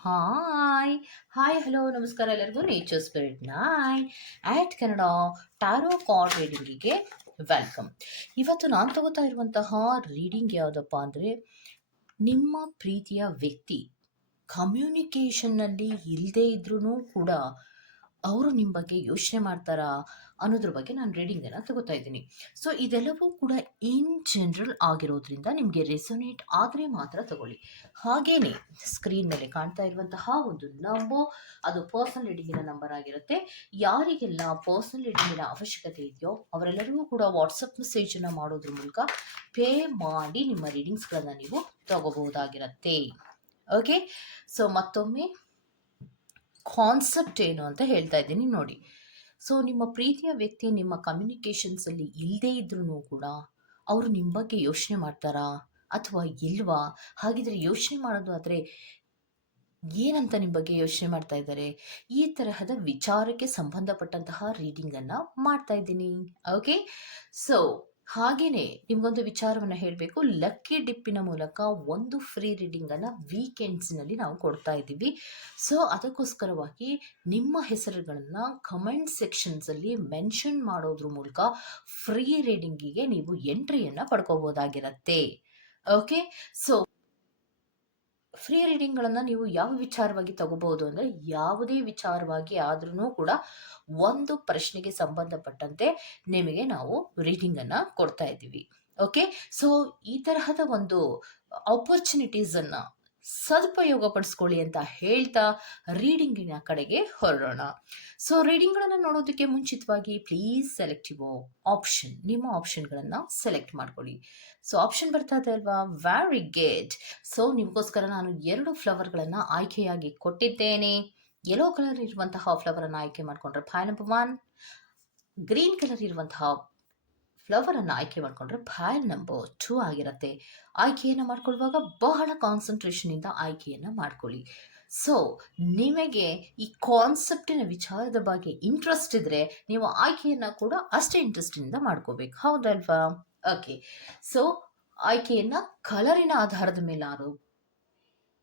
Hi hi hello ನಮಸ್ಕಾರ ಎಲ್ಲರಿಗೂ nature spirit ನಾಯ್ ಆ್ಯಟ್ ಕನ್ನಡ ಟ್ಯಾರೋ ಕಾರ್ಡ್ ರೀಡಿಂಗಿಗೆ ವೆಲ್ಕಮ್ ಇವತ್ತು ನಾನು ತಗೋತಾ ಇರುವಂತಹ ರೀಡಿಂಗ್ ಯಾವುದಪ್ಪ ಅಂದರೆ, ನಿಮ್ಮ ಪ್ರೀತಿಯ ವ್ಯಕ್ತಿ ಕಮ್ಯುನಿಕೇಷನ್ನಲ್ಲಿ ಇಲ್ಲದೇ ಇದ್ರೂ ಕೂಡ ಅವರು ನಿಮ್ಮ ಬಗ್ಗೆ ಯೋಚನೆ ಮಾಡ್ತಾರಾ ಅನ್ನೋದ್ರ ಬಗ್ಗೆ ನಾನು ರೀಡಿಂಗನ್ನು ತಗೋತಾ ಇದ್ದೀನಿ. ಸೊ ಇದೆಲ್ಲವೂ ಕೂಡ ಇನ್ ಜನರಲ್ ಆಗಿರೋದ್ರಿಂದ ನಿಮಗೆ ರೆಸೊನೇಟ್ ಆದರೆ ಮಾತ್ರ ತಗೊಳ್ಳಿ. ಹಾಗೇನೆ ಸ್ಕ್ರೀನ್ ಮೇಲೆ ಕಾಣ್ತಾ ಇರುವಂತಹ ಒಂದು ನಂಬೋ ಅದು ಪರ್ಸನಲ್ ರೀಡಿಂಗಿನ ನಂಬರ್ ಆಗಿರುತ್ತೆ. ಯಾರಿಗೆಲ್ಲ ಪರ್ಸನಲ್ ರೀಡಿಂಗಿನ ಅವಶ್ಯಕತೆ ಇದೆಯೋ ಅವರೆಲ್ಲರಿಗೂ ಕೂಡ ವಾಟ್ಸಪ್ ಮೆಸೇಜನ್ನು ಮಾಡೋದ್ರ ಮೂಲಕ ಪೇ ಮಾಡಿ ನಿಮ್ಮ ರೀಡಿಂಗ್ಸ್ಗಳನ್ನು ನೀವು ತಗೋಬಹುದಾಗಿರುತ್ತೆ. ಓಕೆ ಸೊ ಮತ್ತೊಮ್ಮೆ ಕಾನ್ಸೆಪ್ಟ್ ಏನು ಅಂತ ಹೇಳ್ತಾ ಇದ್ದೀನಿ ನೋಡಿ. ಸೊ ನಿಮ್ಮ ಪ್ರೀತಿಯ ವ್ಯಕ್ತಿ ನಿಮ್ಮ ಕಮ್ಯುನಿಕೇಷನ್ಸಲ್ಲಿ ಇಲ್ಲದೇ ಇದ್ರೂ ಕೂಡ ಅವರು ನಿಮ್ಮ ಬಗ್ಗೆ ಯೋಚನೆ ಮಾಡ್ತಾರಾ? ಅಥವಾ ಇಲ್ವಾ? ಹಾಗಿದ್ರೆ ಯೋಚನೆ ಮಾಡೋದು ಆದರೆ ಏನಂತ ನಿಮ್ಮ ಬಗ್ಗೆ ಯೋಚನೆ ಮಾಡ್ತಾ ಇದ್ದಾರೆ? ಈ ತರಹದ ವಿಚಾರಕ್ಕೆ ಸಂಬಂಧಪಟ್ಟಂತಹ ರೀಡಿಂಗನ್ನು ಮಾಡ್ತಾ ಇದ್ದೀನಿ. ಓಕೆ ಸೊ ಹಾಗೆಯೇ ನಿಮಗೊಂದು ವಿಚಾರವನ್ನು ಹೇಳಬೇಕು. ಲಕ್ಕಿ ಡಿಪ್ಪಿನ ಮೂಲಕ ಒಂದು ಫ್ರೀ ರೀಡಿಂಗನ್ನು ವೀಕೆಂಡ್ಸ್ನಲ್ಲಿ ನಾವು ಕೊಡ್ತಾ ಇದ್ದೀವಿ. ಸೊ, ಅದಕ್ಕೋಸ್ಕರವಾಗಿ ನಿಮ್ಮ ಹೆಸರುಗಳನ್ನು ಕಮೆಂಟ್ ಸೆಕ್ಷನ್ಸಲ್ಲಿ ಮೆನ್ಷನ್ ಮಾಡೋದ್ರ ಮೂಲಕ ಫ್ರೀ ರೀಡಿಂಗಿಗೆ ನೀವು ಎಂಟ್ರಿಯನ್ನು ಪಡ್ಕೋಬೋದಾಗಿರತ್ತೆ. ಓಕೆ? ಸೊ ಫ್ರೀ ರೀಡಿಂಗ್ಗಳನ್ನು ನೀವು ಯಾವ ವಿಚಾರವಾಗಿ ತಗೋಬಹುದು ಅಂದರೆ ಯಾವುದೇ ವಿಚಾರವಾಗಿ ಆದ್ರೂ ಕೂಡ ಒಂದು ಪ್ರಶ್ನೆಗೆ ಸಂಬಂಧಪಟ್ಟಂತೆ ನಿಮಗೆ ನಾವು ರೀಡಿಂಗನ್ನು ಕೊಡ್ತಾ ಇದ್ದೀವಿ. ಓಕೆ ಸೊ ಈ ತರಹದ ಒಂದು ಆಪರ್ಚುನಿಟೀಸನ್ನು ಸದುಪಯೋಗ ಪಡಿಸ್ಕೊಳ್ಳಿ ಅಂತ ಹೇಳ್ತಾ ರೀಡಿಂಗಿನ ಕಡೆಗೆ ಹೊರಡೋಣ. ಸೊ ರೀಡಿಂಗ್ಗಳನ್ನು ನೋಡೋದಕ್ಕೆ ಮುಂಚಿತವಾಗಿ ಪ್ಲೀಸ್ ಸೆಲೆಕ್ಟ್ ಯುವ ಆಪ್ಷನ್ ನಿಮ್ಮ ಆಪ್ಷನ್ಗಳನ್ನು ಸೆಲೆಕ್ಟ್ ಮಾಡ್ಕೊಳ್ಳಿ. ಸೊ ಆಪ್ಷನ್ ಬರ್ತಾ ಇದೆ ಅಲ್ವಾ? ವ್ಯಾರಿ ಗೇಟ್ ಸೊ ನಿಮಗೋಸ್ಕರ ನಾನು ಎರಡು ಫ್ಲವರ್ಗಳನ್ನು ಆಯ್ಕೆಯಾಗಿ ಕೊಟ್ಟಿದ್ದೇನೆ. ಯೆಲ್ಲೋ ಕಲರ್ ಇರುವಂತಹ ಫ್ಲವರನ್ನು ಆಯ್ಕೆ ಮಾಡಿಕೊಂಡ್ರೆ ಫೈ ನಂಬರ್ ಒನ್ ಗ್ರೀನ್ ಕಲರ್ ಇರುವಂತಹ ಫ್ಲವರನ್ನು ಆಯ್ಕೆ ಮಾಡಿಕೊಂಡ್ರೆ ಫೈಲ್ ನಂಬರ್ ಟೂ ಆಗಿರುತ್ತೆ. ಆಯ್ಕೆಯನ್ನು ಮಾಡ್ಕೊಳ್ಳುವಾಗ ಬಹಳ ಕಾನ್ಸಂಟ್ರೇಷನಿಂದ ಆಯ್ಕೆಯನ್ನು ಮಾಡ್ಕೊಳ್ಳಿ. ಸೊ ನಿಮಗೆ ಈ ಕಾನ್ಸೆಪ್ಟಿನ ವಿಚಾರದ ಬಗ್ಗೆ ಇಂಟ್ರೆಸ್ಟ್ ಇದ್ದರೆ ನೀವು ಆಯ್ಕೆಯನ್ನು ಕೂಡ ಅಷ್ಟೇ ಇಂಟ್ರೆಸ್ಟಿಂದ ಮಾಡ್ಕೋಬೇಕು. ಹೌದಲ್ವಾ? ಓಕೆ ಸೊ ಆಯ್ಕೆಯನ್ನು ಕಲರಿನ ಆಧಾರದ ಮೇಲೆ ಆರು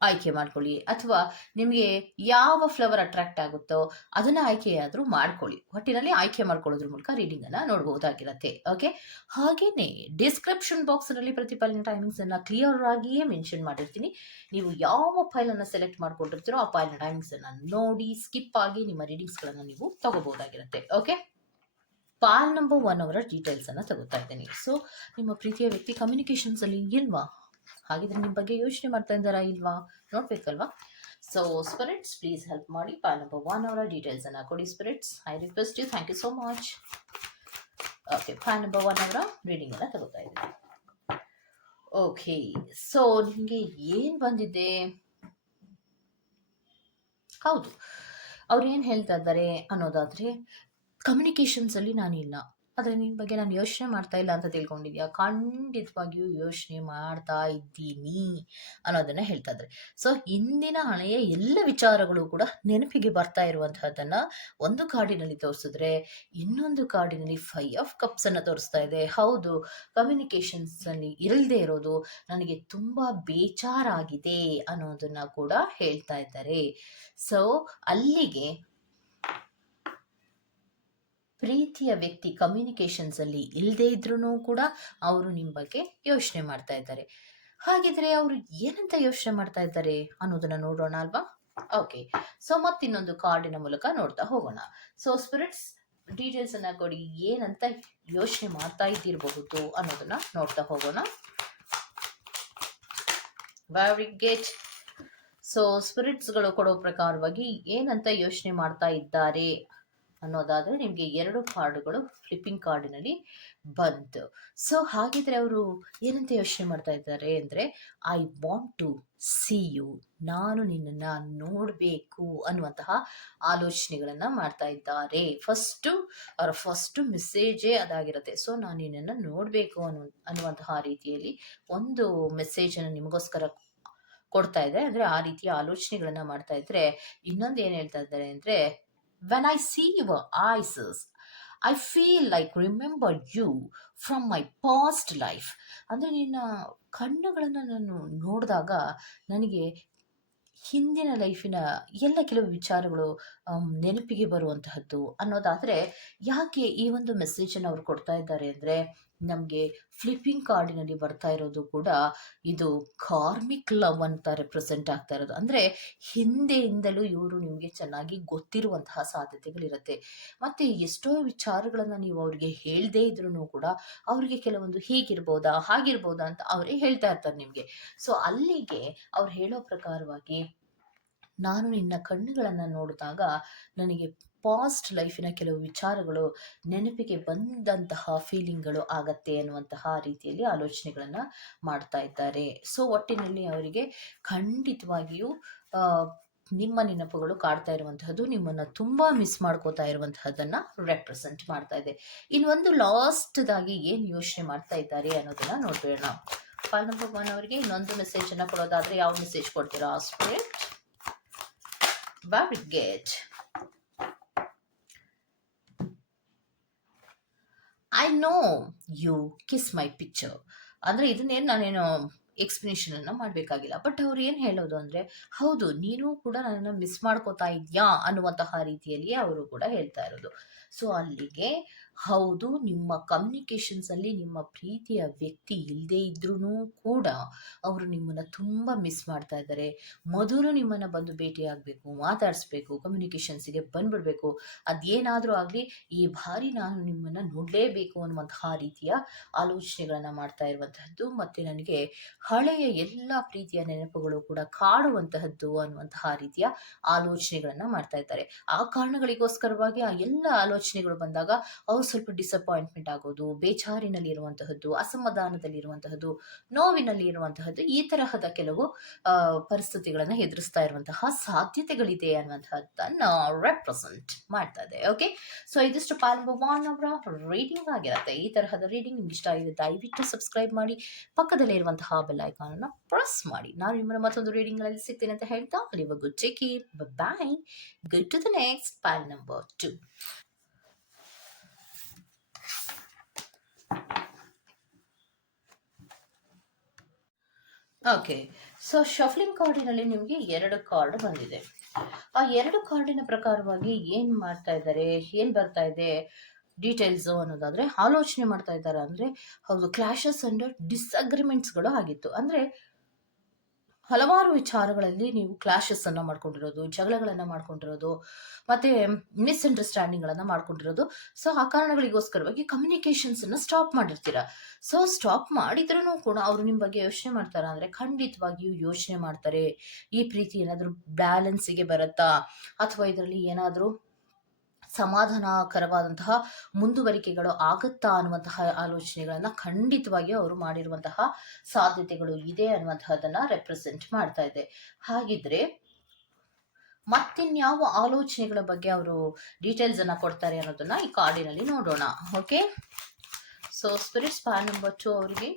ಆಯ್ಕೆ ಮಾಡ್ಕೊಳ್ಳಿ. ಅಥವಾ ನಿಮಗೆ ಯಾವ ಫ್ಲವರ್ ಅಟ್ರಾಕ್ಟ್ ಆಗುತ್ತೋ ಅದನ್ನು ಆಯ್ಕೆಯಾದರೂ ಮಾಡ್ಕೊಳ್ಳಿ. ಒಟ್ಟಿನಲ್ಲಿ ಆಯ್ಕೆ ಮಾಡ್ಕೊಳ್ಳೋದ್ರ ಮೂಲಕ ರೀಡಿಂಗನ್ನು ನೋಡ್ಬೋದಾಗಿರತ್ತೆ. ಓಕೆ ಹಾಗೆಯೇ ಡಿಸ್ಕ್ರಿಪ್ಷನ್ ಬಾಕ್ಸ್ನಲ್ಲಿ ಟೈಮಿಂಗ್ಸ್ ಟೈಮಿಂಗ್ಸನ್ನು ಕ್ಲಿಯರ್ ಆಗಿಯೇ ಮೆನ್ಷನ್ ಮಾಡಿರ್ತೀನಿ. ನೀವು ಯಾವ ಫೈಲನ್ನು ಸೆಲೆಕ್ಟ್ ಮಾಡ್ಕೊಂಡಿರ್ತೀರೋ ಆ ಫೈಲ್ನ ಟೈಮಿಂಗ್ಸನ್ನು ನೋಡಿ ಸ್ಕಿಪ್ ಆಗಿ ನಿಮ್ಮ ರೀಡಿಂಗ್ಸ್ಗಳನ್ನು ನೀವು ತಗೋಬೋದಾಗಿರುತ್ತೆ. ಓಕೆ ಪಾಲ್ ನಂಬರ್ ಒನ್ ಅವರ ಡೀಟೇಲ್ಸನ್ನು ತಗೋತಾ ಇದ್ದೀನಿ. ಸೊ ನಿಮ್ಮ ಪ್ರೀತಿಯ ವ್ಯಕ್ತಿ ಕಮ್ಯುನಿಕೇಷನ್ಸಲ್ಲಿ ಇಲ್ವಾ? ಹಾಗಿದ್ರೆ ನಿಮ್ಮ ಬಗ್ಗೆ ಯೋಚನೆ ಮಾಡ್ತಾ ಇದ್ದಾರಾ ಇಲ್ವಾ? ನೋಡ್ಬೇಕಲ್ವಾ? ಸೊ ಸ್ಪಿರಿಟ್ಸ್ ಪ್ಲೀಸ್ ಹೆಲ್ಪ್ ಮಾಡಿ ಪಾಲ್ ನಂಬರ್ ಒನ್ ಅವರ ಡೀಟೇಲ್ಸನ್ನು ಕೊಡಿ spirits I request you thank you so much okay pile number one ಅವರ ರೀಡಿಂಗನ್ನು ತಗೋತಾ ಇದ್ದೀನಿ. ಓಕೆ ಸೊ ನಿಮಗೆ ಏನು ಬಂದಿದೆ? ಹೌದು, ಅವ್ರು ಏನು ಹೇಳ್ತಾ ಇದ್ದಾರೆ ಅನ್ನೋದಾದರೆ ಕಮ್ಯುನಿಕೇಷನ್ಸಲ್ಲಿ ನಾನಿಲ್ಲ. ಆದರೆ ನಿನ್ನ ಬಗ್ಗೆ ನಾನು ಯೋಚನೆ ಮಾಡ್ತಾ ಇಲ್ಲ ಅಂತ ತಿಳ್ಕೊಂಡಿದ್ಯಾ? ಖಂಡಿತವಾಗಿಯೂ ಯೋಚನೆ ಮಾಡ್ತಾ ಇದ್ದೀನಿ ಅನ್ನೋದನ್ನು ಹೇಳ್ತಾ ಇದ್ದಾರೆ. ಸೊ ಇಂದಿನ ಹಳೆಯ ಎಲ್ಲ ವಿಚಾರಗಳು ಕೂಡ ನೆನಪಿಗೆ ಬರ್ತಾ ಇರುವಂತಹದ್ದನ್ನು ಒಂದು ಕಾರ್ಡಿನಲ್ಲಿ ತೋರಿಸಿದ್ರೆ, ಇನ್ನೊಂದು ಕಾರ್ಡಿನಲ್ಲಿ ಫೈ ಆಫ್ ಕಪ್ಸನ್ನು ತೋರಿಸ್ತಾ ಇದೆ. ಹೌದು ಕಮ್ಯುನಿಕೇಷನ್ಸಲ್ಲಿ ಇರಲ್ದೇ ಇರೋದು ನನಗೆ ತುಂಬ ಬೇಜಾರಾಗಿದೆ ಅನ್ನೋದನ್ನು ಕೂಡ ಹೇಳ್ತಾ ಇದ್ದಾರೆ. ಸೊ ಅಲ್ಲಿಗೆ ಪ್ರೀತಿಯ ವ್ಯಕ್ತಿ ಕಮ್ಯುನಿಕೇಷನ್ಸಲ್ಲಿ ಇಲ್ಲದೇ ಇದ್ರೂ ಕೂಡ ಅವರು ನಿಮ್ಮ ಬಗ್ಗೆ ಯೋಚನೆ ಮಾಡ್ತಾ ಇದ್ದಾರೆ. ಹಾಗಿದ್ರೆ ಅವರು ಏನಂತ ಯೋಚನೆ ಮಾಡ್ತಾ ಇದ್ದಾರೆ ಅನ್ನೋದನ್ನ ನೋಡೋಣ ಅಲ್ವಾ? ಓಕೆ ಸೊ ಮತ್ತಿನ್ನೊಂದು ಕಾರ್ಡಿನ ಮೂಲಕ ನೋಡ್ತಾ ಹೋಗೋಣ. ಸೊ ಸ್ಪಿರಿಟ್ಸ್ ಡೀಟೇಲ್ಸ್ ಅನ್ನ ಕೊಡಿ, ಏನಂತ ಯೋಚನೆ ಮಾಡ್ತಾ ಇದ್ದಿರಬಹುದು ಅನ್ನೋದನ್ನ ನೋಡ್ತಾ ಹೋಗೋಣ. ಗೇಟ್ ಸೊ ಸ್ಪಿರಿಟ್ಸ್ಗಳು ಕೊಡೋ ಪ್ರಕಾರವಾಗಿ ಏನಂತ ಯೋಚನೆ ಮಾಡ್ತಾ ಇದ್ದಾರೆ ಅನ್ನೋದಾದರೆ ನಿಮಗೆ ಎರಡು ಕಾರ್ಡುಗಳು ಫ್ಲಿಪ್ಪಿಂಗ್ ಕಾರ್ಡಿನಲ್ಲಿ ಬಂತು. ಸೊ ಹಾಗಿದ್ರೆ ಅವರು ಏನಂತ ಯೋಚನೆ ಮಾಡ್ತಾ ಇದ್ದಾರೆ ಅಂದರೆ I want to see you ನಾನು ನಿನ್ನನ್ನು ನೋಡಬೇಕು ಅನ್ನುವಂತಹ ಆಲೋಚನೆಗಳನ್ನು ಮಾಡ್ತಾ ಇದ್ದಾರೆ. ಫಸ್ಟು ಅವರ ಫಸ್ಟು ಮೆಸೇಜೇ ಅದಾಗಿರುತ್ತೆ. ಸೊ ನಾನು ನಿನ್ನನ್ನು ನೋಡಬೇಕು ಅನ್ನು, ಅನ್ನುವಂತಹ ರೀತಿಯಲ್ಲಿ ಒಂದು ಮೆಸೇಜನ್ನು ನಿಮಗೋಸ್ಕರ ಕೊಡ್ತಾ ಇದೆ. ಅಂದರೆ ಆ ರೀತಿಯ ಆಲೋಚನೆಗಳನ್ನು ಮಾಡ್ತಾ ಇದ್ರೆ, ಇನ್ನೊಂದು ಏನು ಹೇಳ್ತಾ ಇದ್ದಾರೆ ಅಂದರೆ when I see your eyes, I feel like remember you from my past life. ಅಂದರೆ ನಿನ್ನ ಕಣ್ಣುಗಳನ್ನು ನಾನು ನೋಡಿದಾಗ ನನಗೆ ಹಿಂದಿನ ಲೈಫಿನ ಎಲ್ಲ ಕೆಲವು ವಿಚಾರಗಳು ನೆನಪಿಗೆ ಬರುವಂತಹದ್ದು ಅನ್ನೋದಾದರೆ ಯಾಕೆ ಈ ಒಂದು ಮೆಸೇಜನ್ನು ಅವರು ಕೊಡ್ತಾ ಇದ್ದಾರೆ ಅಂದರೆ ನಮಗೆ ಫ್ಲಿಪ್ಪಿಂಗ್ ಕಾರ್ಡಿನಲ್ಲಿ ಬರ್ತಾ ಇರೋದು ಕೂಡ ಇದು ಕಾರ್ಮಿಕ್ ಲವ್ ಅಂತ ರೆಪ್ರೆಸೆಂಟ್ ಆಗ್ತಾ ಇರೋದು. ಅಂದರೆ ಹಿಂದೆಯಿಂದಲೂ ಇವರು ನಿಮಗೆ ಚೆನ್ನಾಗಿ ಗೊತ್ತಿರುವಂತಹ ಸಾಧ್ಯತೆಗಳಿರುತ್ತೆ. ಮತ್ತು ಎಷ್ಟೋ ವಿಚಾರಗಳನ್ನು ನೀವು ಅವರಿಗೆ ಹೇಳದೇ ಇದ್ರೂ ಕೂಡ ಅವರಿಗೆ ಕೆಲವೊಂದು ಹೀಗಿರ್ಬೋದಾ, ಹಾಗಿರ್ಬೋದಾ ಅಂತ ಅವರೇ ಹೇಳ್ತಾ ಇರ್ತಾರೆ ನಿಮಗೆ. ಸೊ ಅಲ್ಲಿಗೆ ಅವ್ರು ಹೇಳೋ ಪ್ರಕಾರವಾಗಿ ನಾನು ನಿನ್ನ ಕಣ್ಣುಗಳನ್ನು ನೋಡಿದಾಗ ನನಗೆ ಪಾಸ್ಟ್ ಲೈಫಿನ ಕೆಲವು ವಿಚಾರಗಳು ನೆನಪಿಗೆ ಬಂದಂತಹ ಫೀಲಿಂಗ್ಗಳು ಆಗತ್ತೆ ಅನ್ನುವಂತಹ ರೀತಿಯಲ್ಲಿ ಆಲೋಚನೆಗಳನ್ನು ಮಾಡ್ತಾ ಇದ್ದಾರೆ. ಸೊ ಒಟ್ಟಿನಲ್ಲಿ ಅವರಿಗೆ ಖಂಡಿತವಾಗಿಯೂ ನಿಮ್ಮ ನೆನಪುಗಳು ಕಾಡ್ತಾ ಇರುವಂತಹದ್ದು, ನಿಮ್ಮನ್ನು ತುಂಬ ಮಿಸ್ ಮಾಡ್ಕೋತಾ ಇರುವಂತಹದ್ದನ್ನು ರೆಪ್ರೆಸೆಂಟ್ ಮಾಡ್ತಾ ಇದೆ. ಇನ್ನೊಂದು ಲಾಸ್ಟ್ದಾಗಿ ಏನು ಯೋಚನೆ ಮಾಡ್ತಾ ಇದ್ದಾರೆ ಅನ್ನೋದನ್ನ ನೋಡ್ಬೇಡ ಪಾಲ್ ನಂಬರ್ ಒನ್ ಅವರಿಗೆ ಇನ್ನೊಂದು ಮೆಸೇಜನ್ನು ಕೊಡೋದಾದ್ರೆ ಯಾವ ಮೆಸೇಜ್ ಕೊಡ್ತೀರಾ? Very good I know you kiss my picture ಅಂದರೆ ಇದನ್ನೇನು ನಾನೇನು ಎಕ್ಸ್ಪ್ಲನೇಷನನ್ನು ಮಾಡಬೇಕಾಗಿಲ್ಲ. ಬಟ್ ಅವ್ರು ಏನು ಹೇಳೋದು ಅಂದರೆ, ಹೌದು, ನೀನು ಕೂಡ ನನ್ನನ್ನು ಮಿಸ್ ಮಾಡ್ಕೋತಾ ಇದೆಯಾ ಅನ್ನುವಂತಹ ರೀತಿಯಲ್ಲಿ ಅವರು ಕೂಡ ಹೇಳ್ತಾ ಇರೋದು. ಸೊ ಅಲ್ಲಿಗೆ ಹೌದು, ನಿಮ್ಮ ಕಮ್ಯುನಿಕೇಷನ್ಸಲ್ಲಿ ನಿಮ್ಮ ಪ್ರೀತಿಯ ವ್ಯಕ್ತಿ ಇಲ್ಲದೇ ಇದ್ರೂ ಕೂಡ ಅವರು ನಿಮ್ಮನ್ನು ತುಂಬ ಮಿಸ್ ಮಾಡ್ತಾ ಇದ್ದಾರೆ. ಮೊದಲು ನಿಮ್ಮನ್ನು ಬಂದು ಭೇಟಿಯಾಗಬೇಕು ಮಾತಾಡಿಸ್ಬೇಕು ಕಮ್ಯುನಿಕೇಷನ್ಸಿಗೆ ಬಂದ್ಬಿಡ್ಬೇಕು. ಅದೇನಾದರೂ ಆಗಲಿ, ಈ ಬಾರಿ ನಾನು ನಿಮ್ಮನ್ನು ನೋಡಲೇಬೇಕು ಅನ್ನುವಂತಹ ರೀತಿಯ ಆಲೋಚನೆಗಳನ್ನು ಮಾಡ್ತಾ ಇರುವಂತಹದ್ದು. ಮತ್ತು ನನಗೆ ಹಳೆಯ ಎಲ್ಲ ಪ್ರೀತಿಯ ನೆನಪುಗಳು ಕೂಡ ಕಾಡುವಂತಹದ್ದು ಅನ್ನುವಂತಹ ರೀತಿಯ ಆಲೋಚನೆಗಳನ್ನು ಮಾಡ್ತಾ ಇದ್ದಾರೆ. ಆ ಕಾರಣಗಳಿಗೋಸ್ಕರವಾಗಿ ಆ ಎಲ್ಲ ಆಲೋಚನೆಗಳು ಬಂದಾಗ ಅವ್ರು ಸ್ವಲ್ಪ ಡಿಸಪಾಯಿಂಟ್ಮೆಂಟ್ ಆಗೋದು ಬೇಜಾರಿನಲ್ಲಿ ಇರುವಂತಹದ್ದು ಅಸಮಾಧಾನದಲ್ಲಿ ಇರುವಂತಹದ್ದು ನೋವಿನಲ್ಲಿ ಇರುವಂತಹದ್ದು ಈ ತರಹದ ಕೆಲವು ಪರಿಸ್ಥಿತಿಗಳನ್ನು ಎದುರಿಸ್ತಾ ಇರುವಂತಹ ಸಾಧ್ಯತೆಗಳಿದೆ ಅನ್ನುವಂತಹದ್ದನ್ನ ರೆಪ್ರೆಸೆಂಟ್ ಮಾಡ್ತಾ ಇದೆ. ಓಕೆ ಸೊ ಇದಿಷ್ಟು ಪಾಲ್ಬವಾನ್ ಅವರ ರೀಡಿಂಗ್ ಆಗಿರುತ್ತೆ. ಈ ತರಹದ ರೀಡಿಂಗ್ ನಿಮ್ಗೆ ಇಷ್ಟ ಆಗಿದೆ ದಯವಿಟ್ಟು ಸಬ್ಸ್ಕ್ರೈಬ್ ಮಾಡಿ. ಪಕ್ಕದಲ್ಲಿ ಇರುವಂತಹ ಬೆಲ್ ಐಕಾನ್ ಅನ್ನ ಪ್ರೆಸ್ ಮಾಡಿ. ನಾನು ನಿಮ್ಮನ್ನು ಮತ್ತೊಂದು ರೀಡಿಂಗ್ ಅಲ್ಲಿ ಸಿಗ್ತೇನೆ ಅಂತ ಹೇಳ್ತಾ ಅಲ್ಲಿವರೆಗೂ ಚೆಕಿ bye good to the next pile number two okay so shuffling ಕಾರ್ಡಿನಲ್ಲಿ ನಿಮಗೆ ಎರಡು ಕಾರ್ಡ್ ಬಂದಿದೆ. ಆ ಎರಡು ಕಾರ್ಡಿನ ಪ್ರಕಾರವಾಗಿ ಏನು ಮಾಡ್ತಾ ಇದ್ದಾರೆ, ಏನು ಬರ್ತಾ ಇದೆ ಡೀಟೇಲ್ಸು ಅನ್ನೋದಾದರೆ ಆಲೋಚನೆ ಮಾಡ್ತಾ ಇದ್ದಾರೆ ಅಂದರೆ ಹೌದು ಕ್ಲಾಶಸ್ ಅಂಡ್ ಡಿಸ್ಅಗ್ರಿಮೆಂಟ್ಸ್ಗಳು ಆಗಿತ್ತು. ಅಂದರೆ ಹಲವಾರು ವಿಚಾರಗಳಲ್ಲಿ ನೀವು ಕ್ಲಾಶಸ್ ಅನ್ನ ಮಾಡ್ಕೊಂಡಿರೋದು, ಜಗಳಗಳನ್ನು ಮಾಡ್ಕೊಂಡಿರೋದು, ಮತ್ತೆ ಮಿಸ್ಅಂಡರ್ಸ್ಟ್ಯಾಂಡಿಂಗ್ಗಳನ್ನು ಮಾಡ್ಕೊಂಡಿರೋದು. ಸೊ ಆ ಕಾರಣಗಳಿಗೋಸ್ಕರವಾಗಿ ಕಮ್ಯುನಿಕೇಷನ್ಸನ್ನು ಸ್ಟಾಪ್ ಮಾಡಿರ್ತೀರ. ಸೊ ಸ್ಟಾಪ್ ಮಾಡಿದ್ರೂ ಕೂಡ ಅವರು ನಿಮ್ಮ ಬಗ್ಗೆ ಯೋಚನೆ ಮಾಡ್ತಾರೆ ಅಂದರೆ ಖಂಡಿತವಾಗಿಯೂ ಯೋಚನೆ ಮಾಡ್ತಾರೆ. ಈ ಪ್ರೀತಿ ಏನಾದರೂ ಬ್ಯಾಲೆನ್ಸಿಗೆ ಬರುತ್ತಾ? ಅಥವಾ ಇದರಲ್ಲಿ ಏನಾದರೂ ಸಮಾಧಾನಕರವಾದಂತಹ ಮುಂದುವರಿಕೆಗಳು ಆಗುತ್ತಾ ಅನ್ನುವಂತಹ ಆಲೋಚನೆಗಳನ್ನು ಖಂಡಿತವಾಗಿಯೂ ಅವರು ಮಾಡಿರುವಂತಹ ಸಾಧ್ಯತೆಗಳು ಇದೆ ಅನ್ನುವಂತಹದನ್ನ ರೆಪ್ರೆಸೆಂಟ್ ಮಾಡ್ತಾ ಇದೆ. ಹಾಗಿದ್ರೆ ಮತ್ತಿನ್ಯಾವ ಆಲೋಚನೆಗಳ ಬಗ್ಗೆ ಅವರು ಡೀಟೇಲ್ಸ್ ಅನ್ನ ಕೊಡ್ತಾರೆ ಅನ್ನೋದನ್ನ ಈ ಕಾರ್ಡಿನಲ್ಲಿ ನೋಡೋಣ. ಓಕೆ ಸೊ ಸ್ಪಿರಿಟ್ಸ್ ಸ್ಪಾನ್ ನಂಬರ್ ಟು ಅವರಿಗೆ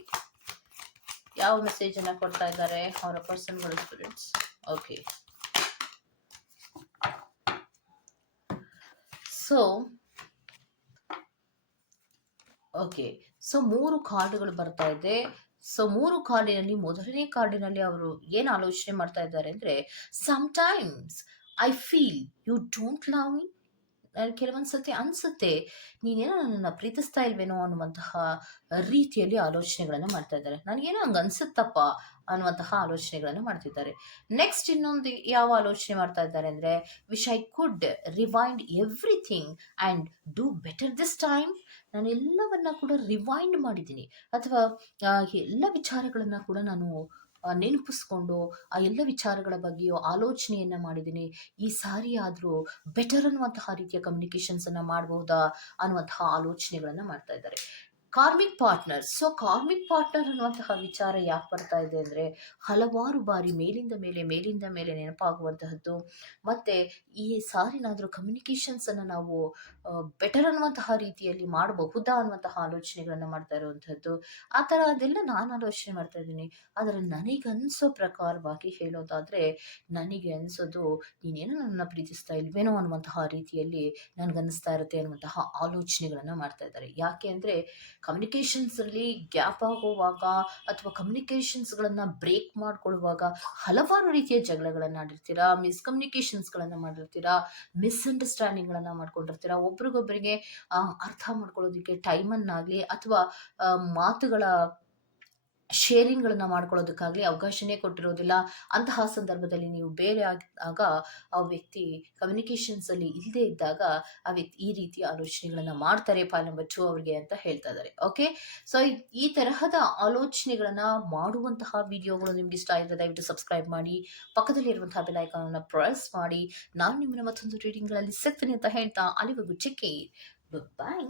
ಯಾವ ಮೆಸೇಜ್ ಅನ್ನ ಕೊಡ್ತಾ ಇದ್ದಾರೆ? ಅವರ ಪರ್ಸನ್ಗಳು spirits okay so okay so ಮೂರು ಕಾರ್ಡ್ಗಳು ಬರ್ತಾ ಇದೆ. ಸೊ ಮೂರು ಕಾರ್ಡಿನಲ್ಲಿ, ಮೊದಲನೇ ಕಾರ್ಡಿನಲ್ಲಿ ಅವರು ಏನು ಆಲೋಚನೆ ಮಾಡ್ತಾ ಇದ್ದಾರೆ ಅಂದರೆ sometimes I feel you don't love me ಕೆಲವೊಂದು ಸತಿ ಅನಿಸುತ್ತೆ, ನೀನೇನೋ ನನ್ನನ್ನು ಪ್ರೀತಿಸ್ತಾ ಇಲ್ವೇನೋ ಅನ್ನುವಂತಹ ರೀತಿಯಲ್ಲಿ ಆಲೋಚನೆಗಳನ್ನು ಮಾಡ್ತಾ ಇದ್ದಾರೆ. ನನಗೇನೋ ಹಂಗೆ ಅನಿಸುತ್ತಪ್ಪ ಅನ್ನುವಂತಹ ಆಲೋಚನೆಗಳನ್ನು ಮಾಡ್ತಿದ್ದಾರೆ. ನೆಕ್ಸ್ಟ್ ಇನ್ನೊಂದು ಯಾವ ಆಲೋಚನೆ ಮಾಡ್ತಾ ಇದ್ದಾರೆ ಅಂದ್ರೆ wish I could rewind everything and do better this time ನಾನು ಎಲ್ಲವನ್ನ ಕೂಡ ರಿವೈಂಡ್ ಮಾಡಿದ್ದೀನಿ. ಅಥವಾ ಎಲ್ಲ ವಿಚಾರಗಳನ್ನು ಕೂಡ ನಾನು ನೆನಪಿಸ್ಕೊಂಡು ಆ ಎಲ್ಲ ವಿಚಾರಗಳ ಬಗ್ಗೆಯೂ ಆಲೋಚನೆಯನ್ನ ಮಾಡಿದ್ದೀನಿ. ಈ ಸಾರಿ ಆದರೂ ಬೆಟರ್ ಅನ್ನುವಂತಹ ರೀತಿಯ ಕಮ್ಯುನಿಕೇಶನ್ಸನ್ನು ಮಾಡಬಹುದಾ ಅನ್ನುವಂತಹ ಆಲೋಚನೆಗಳನ್ನು ಮಾಡ್ತಾ ಇದ್ದಾರೆ. Karmic partner. So karmic partner ಅನ್ನುವಂತಹ ವಿಚಾರ ಯಾಕೆ ಬರ್ತಾ ಇದೆ ಅಂದರೆ, ಹಲವಾರು ಬಾರಿ ಮೇಲಿಂದ ಮೇಲೆ ಮೇಲಿಂದ ಮೇಲೆ ನೆನಪಾಗುವಂತಹದ್ದು. ಮತ್ತು ಈ ಸಾರಿನಾದರೂ ಕಮ್ಯುನಿಕೇಷನ್ಸನ್ನು ನಾವು ಬೆಟರ್ ಅನ್ನುವಂತಹ ರೀತಿಯಲ್ಲಿ ಮಾಡಬಹುದಾ ಅನ್ನುವಂತಹ ಆಲೋಚನೆಗಳನ್ನು ಮಾಡ್ತಾ ಇರುವಂಥದ್ದು ಆ ಥರ ಅದೆಲ್ಲ ನಾನು ಆಲೋಚನೆ ಮಾಡ್ತಾ ಇದ್ದೀನಿ. ಆದರೆ ನನಗನ್ಸೋ ಪ್ರಕಾರವಾಗಿ ಹೇಳೋದಾದರೆ, ನನಗೆ ಅನಿಸೋದು, ನೀನೇನೋ ನನ್ನ ಪ್ರೀತಿಸ್ತಾ ಇಲ್ವೇನೋ ಅನ್ನುವಂತಹ ರೀತಿಯಲ್ಲಿ ನನಗನ್ನಿಸ್ತಾ ಇರುತ್ತೆ ಅನ್ನುವಂತಹ ಆಲೋಚನೆಗಳನ್ನು ಮಾಡ್ತಾ ಇದ್ದಾರೆ. ಯಾಕೆ ಅಂದರೆ ಕಮ್ಯುನಿಕೇಷನ್ಸಲ್ಲಿ ಗ್ಯಾಪ್ ಆಗುವಾಗ ಅಥವಾ ಕಮ್ಯುನಿಕೇಷನ್ಸ್ಗಳನ್ನು ಬ್ರೇಕ್ ಮಾಡ್ಕೊಳ್ಳುವಾಗ ಹಲವಾರು ರೀತಿಯ ಜಗಳಗಳನ್ನು ಆಡಿರ್ತೀರಾ ಮಿಸ್ಕಮ್ಯುನಿಕೇಷನ್ಸ್ಗಳನ್ನು ಮಾಡಿರ್ತೀರಾ ಮಿಸ್ಅಂಡರ್ಸ್ಟ್ಯಾಂಡಿಂಗ್ಗಳನ್ನು ಮಾಡ್ಕೊಂಡಿರ್ತೀರಾ ಒಬ್ರಿಗೊಬ್ಬರಿಗೆ ಅರ್ಥ ಮಾಡ್ಕೊಳ್ಳೋದಕ್ಕೆ ಟೈಮನ್ನಾಗಲಿ ಅಥವಾ ಮಾತುಗಳ ಶೇರಿಂಗ್ಗಳನ್ನು ಮಾಡ್ಕೊಳ್ಳೋದಕ್ಕಾಗಲಿ ಅವಕಾಶನೇ ಕೊಟ್ಟಿರೋದಿಲ್ಲ. ಅಂತಹ ಸಂದರ್ಭದಲ್ಲಿ ನೀವು ಬೇರೆ ಆಗ ಆ ವ್ಯಕ್ತಿ ಕಮ್ಯುನಿಕೇಷನ್ಸಲ್ಲಿ ಇಲ್ಲದೆ ಇದ್ದಾಗ ಆ ವ್ಯಕ್ತಿ ಈ ರೀತಿಯ ಆಲೋಚನೆಗಳನ್ನು ಮಾಡ್ತಾರೆ ಪಾಲ್ ನಂಬರ್ ಟು ಅವ್ರಿಗೆ ಅಂತ ಹೇಳ್ತಾ ಇದ್ದಾರೆ. ಓಕೆ ಸೊ ಈ ತರಹದ ಆಲೋಚನೆಗಳನ್ನು ಮಾಡುವಂತಹ ವಿಡಿಯೋಗಳು ನಿಮ್ಗೆ ಇಷ್ಟ ಆಗಿದೆ ದಯವಿಟ್ಟು ಸಬ್ಸ್ಕ್ರೈಬ್ ಮಾಡಿ ಪಕ್ಕದಲ್ಲಿರುವಂತಹ ಬೆಲ್ ಐಕಾನನ್ನು ಪ್ರೆಸ್ ಮಾಡಿ, ನಾನು ನಿಮ್ಮನ್ನ ಮತ್ತೊಂದು ರೀಡಿಂಗ್ಗಳಲ್ಲಿ ಸಿಗ್ತೀನಿ ಅಂತ ಹೇಳ್ತಾ ಅಲ್ಲಿವರೆಗೂ ಗುಡ್ ಬಾಯ್